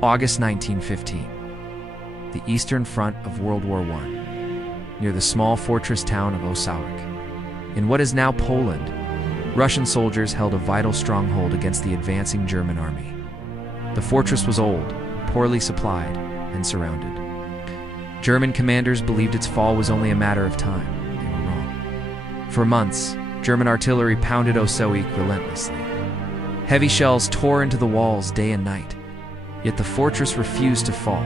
August 1915. The Eastern Front of World War I, near the small fortress town of Osawik. In what is now Poland, Russian soldiers held a vital stronghold against the advancing German army. The fortress was old, poorly supplied, and surrounded. German commanders believed its fall was only a matter of time. They were wrong. For months, German artillery pounded Osawik relentlessly. Heavy shells tore into the walls day and night, yet the fortress refused to fall.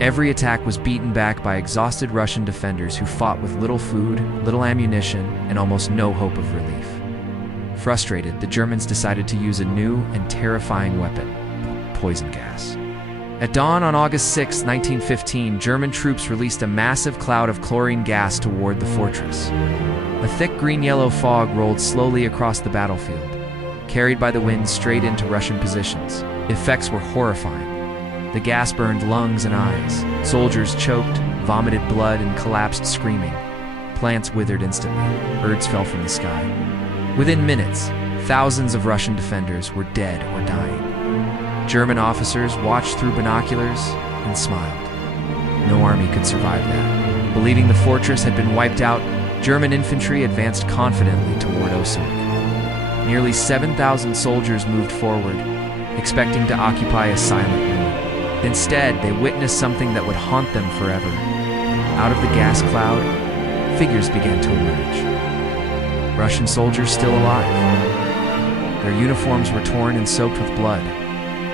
Every attack was beaten back by exhausted Russian defenders who fought with little food, little ammunition, and almost no hope of relief. Frustrated, the Germans decided to use a new and terrifying weapon: poison gas. At dawn on August 6, 1915, German troops released a massive cloud of chlorine gas toward the fortress. A thick green-yellow fog rolled slowly across the battlefield, carried by the wind straight into Russian positions. The effects were horrifying. The gas burned lungs and eyes. Soldiers choked, vomited blood, and collapsed screaming. Plants withered instantly. Birds fell from the sky. Within minutes, thousands of Russian defenders were dead or dying. German officers watched through binoculars and smiled. No army could survive that. Believing the fortress had been wiped out, German infantry advanced confidently toward Osawik. Nearly 7,000 soldiers moved forward, expecting to occupy a silent ruin. Instead, they witnessed something that would haunt them forever. Out of the gas cloud, figures began to emerge. Russian soldiers still alive. Their uniforms were torn and soaked with blood.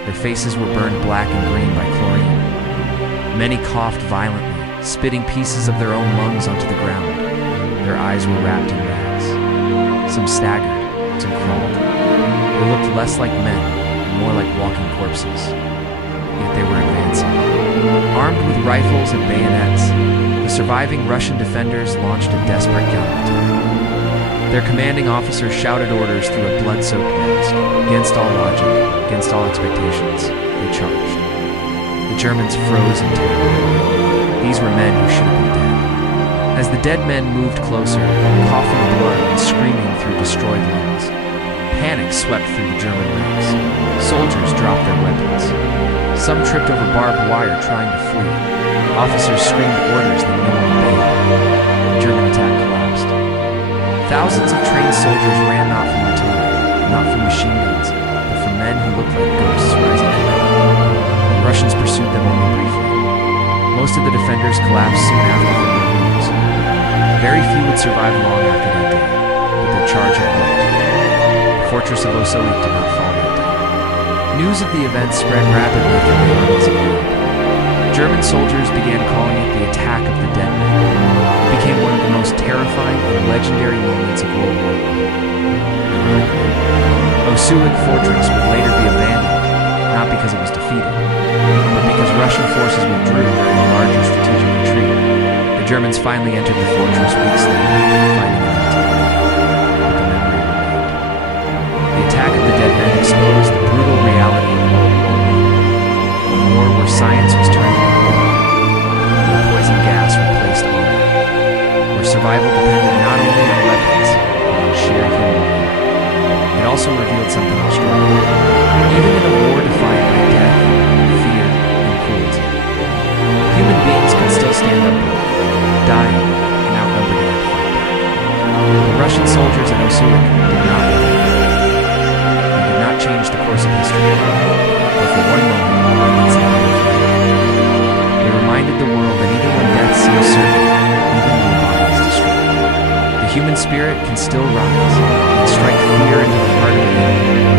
Their faces were burned black and green by chlorine. Many coughed violently, spitting pieces of their own lungs onto the ground. Their eyes were wrapped in rags. Some staggered, some crawled. They looked less like men and more like walking corpses. Yet they were advancing. Armed with rifles and bayonets, the surviving Russian defenders launched a desperate counterattack. Their commanding officer shouted orders through a blood-soaked mask. Against all logic, against all expectations, they charged. The Germans froze in terror. These were men who should have been dead. As the dead men moved closer, coughing blood and screaming through destroyed lungs, panic swept through the German ranks. Soldiers dropped their weapons. Some tripped over barbed wire trying to flee. Officers screamed orders that no one obeyed. The German attack collapsed. Thousands of trained soldiers ran not from artillery, not from machine guns, but from men who looked like ghosts rising from hell. The Russians pursued them only briefly. Most of the defenders collapsed soon after from their wounds. Very few would survive long after that day, but their charge had worked. The fortress of Osawik did not fall that day. News of the event spread rapidly through the armies of Europe. German soldiers began calling it the Attack of the Dead Men. It became one of the most terrifying and legendary moments of World War I. Osawik Fortress would later be abandoned, not because it was defeated, but because Russian forces withdrew during a larger strategic retreat. The Germans finally entered the fortress weeks later, finding it empty. But the memory remained. The Attack of the Dead Men exposed the brutal reality of World War I. A war where science was turned into war, where poison gas replaced honor, where survival depended not only on weapons, but on sheer human will. It also revealed something extraordinary. Even in a war defined by death, fear, and cruelty, human beings could still stand up, dying and outnumbered in the fight back. The Russian soldiers at Osawik did not win. They did not change the course of history, but for one moment, they did something different. They reminded the world that even when death seems certain, even when the body is destroyed, the human spirit can still rise and strike fear into the heart of man.